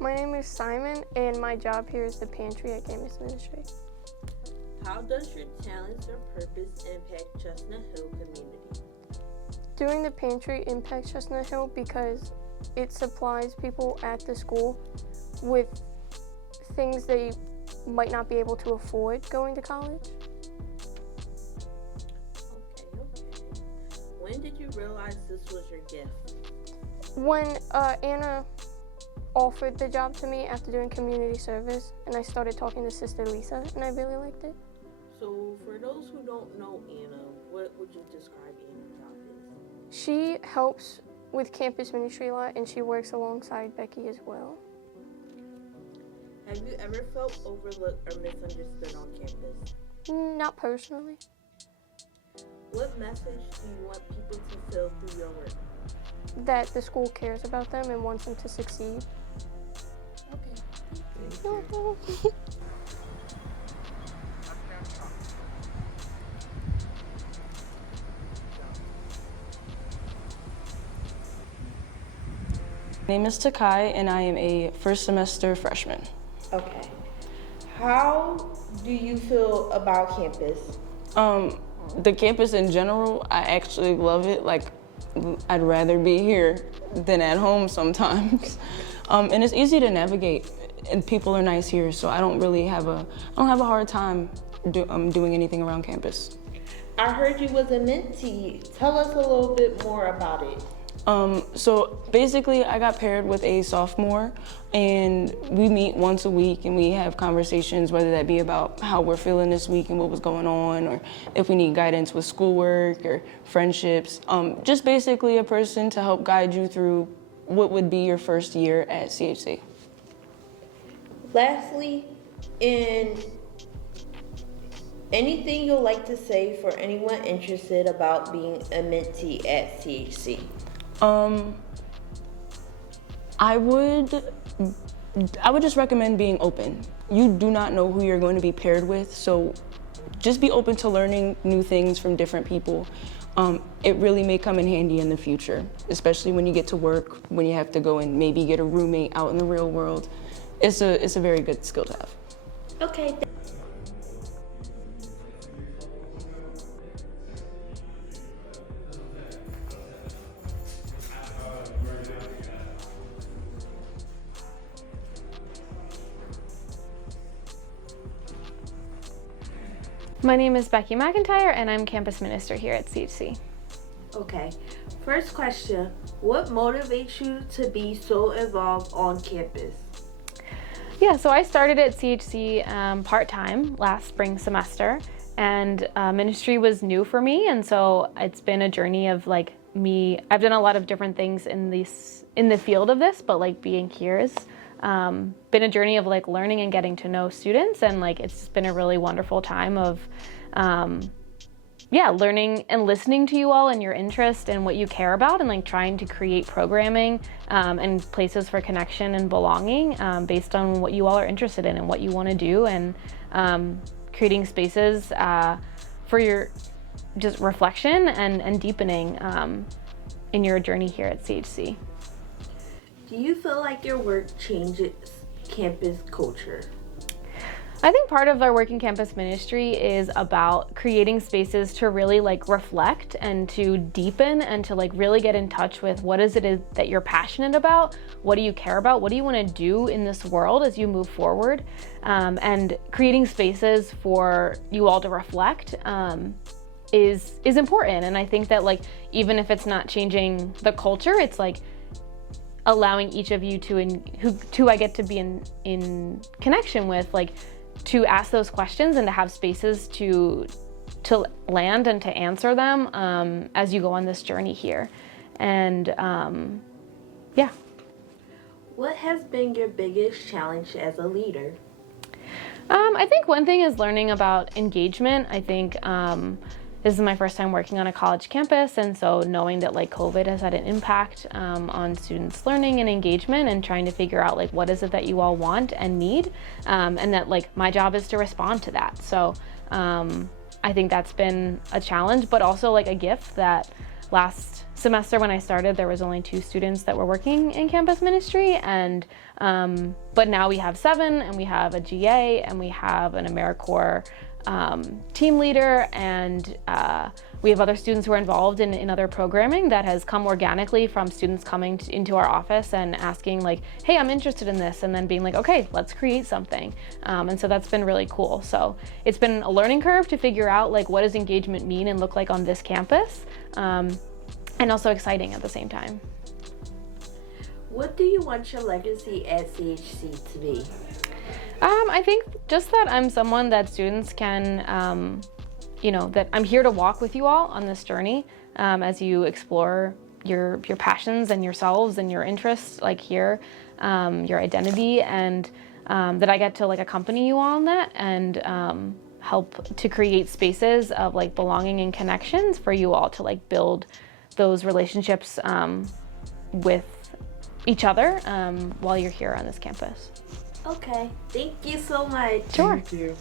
My name is Simon, and my job here is the pantry at campus ministry. How does your talents or purpose impact Chestnut Hill community? Doing the pantry impacts Chestnut Hill because it supplies people at the school with things they might not be able to afford going to college. Okay. When did you realize this was your gift? When Anna offered the job to me after doing community service, and I started talking to Sister Lisa, and I really liked it. So, for those who don't know Anna, what would you describe Anna's job as? She helps with campus ministry a lot, and she works alongside Becky as well. Have you ever felt overlooked or misunderstood on campus? Not personally. What message do you want people to feel through your work? That the school cares about them and wants them to succeed. Okay. Thank you. My name is Takai, and I am a first semester freshman. Okay. How do you feel about campus? The campus in general, I actually love it. Like, I'd rather be here than at home sometimes. And it's easy to navigate, and people are nice here, so I don't have a hard time doing anything around campus. I heard you was a mentee. Tell us a little bit more about it. So basically, I got paired with a sophomore, and we meet once a week and we have conversations, whether that be about how we're feeling this week and what was going on, or if we need guidance with schoolwork or friendships. Just basically a person to help guide you through what would be your first year at CHC. Lastly, anything you'd like to say for anyone interested about being a mentee at CHC? I would just recommend being open. You do not know who you're going to be paired with, so just be open to learning new things from different people. It really may come in handy in the future, especially when you get to work, when you have to go and maybe get a roommate out in the real world. It's a very good skill to have. Okay. My name is Becky McIntyre, and I'm campus minister here at CHC. Okay. First question, what motivates you to be so involved on campus? Yeah, so I started at CHC part-time last spring semester, and ministry was new for me, and so it's been a journey of like me. I've done a lot of different things in the field of this, but like being here has been a journey of like learning and getting to know students, and like it's been a really wonderful time of learning and listening to you all and your interest and what you care about, and like trying to create programming and places for connection and belonging based on what you all are interested in and what you want to do, and creating spaces for your just reflection and deepening in your journey here at CHC. Do you feel like your work changes campus culture? I think part of our work in campus ministry is about creating spaces to really like reflect and to deepen and to like really get in touch with what is that you're passionate about, what do you care about, what do you want to do in this world as you move forward, and creating spaces for you all to reflect is important. And I think that like even if it's not changing the culture, it's like allowing each of you who I get to be in connection with, like to ask those questions and to have spaces to land and to answer them as you go on this journey here. And yeah. What has been your biggest challenge as a leader? I think one thing is learning about engagement. I think this is my first time working on a college campus, and so knowing that like COVID has had an impact on students' learning and engagement, and trying to figure out like what is it that you all want and need, and that like my job is to respond to that. So I think that's been a challenge, but also like a gift that last semester when I started, there was only 2 students that were working in campus ministry, and but now we have 7, and we have a GA, and we have an AmeriCorps team leader, and we have other students who are involved in other programming that has come organically from students coming into our office and asking like, hey, I'm interested in this, and then being like, okay, let's create something. And so that's been really cool. So it's been a learning curve to figure out like what does engagement mean and look like on this campus, and also exciting at the same time. What do you want your legacy at CHC to be? I think just that I'm someone that students can, that I'm here to walk with you all on this journey as you explore your passions and yourselves and your interests, like here, your identity, and that I get to like accompany you all on that and help to create spaces of like belonging and connections for you all to like build those relationships with each other while you're here on this campus. Okay, thank you so much. Sure. Thank you.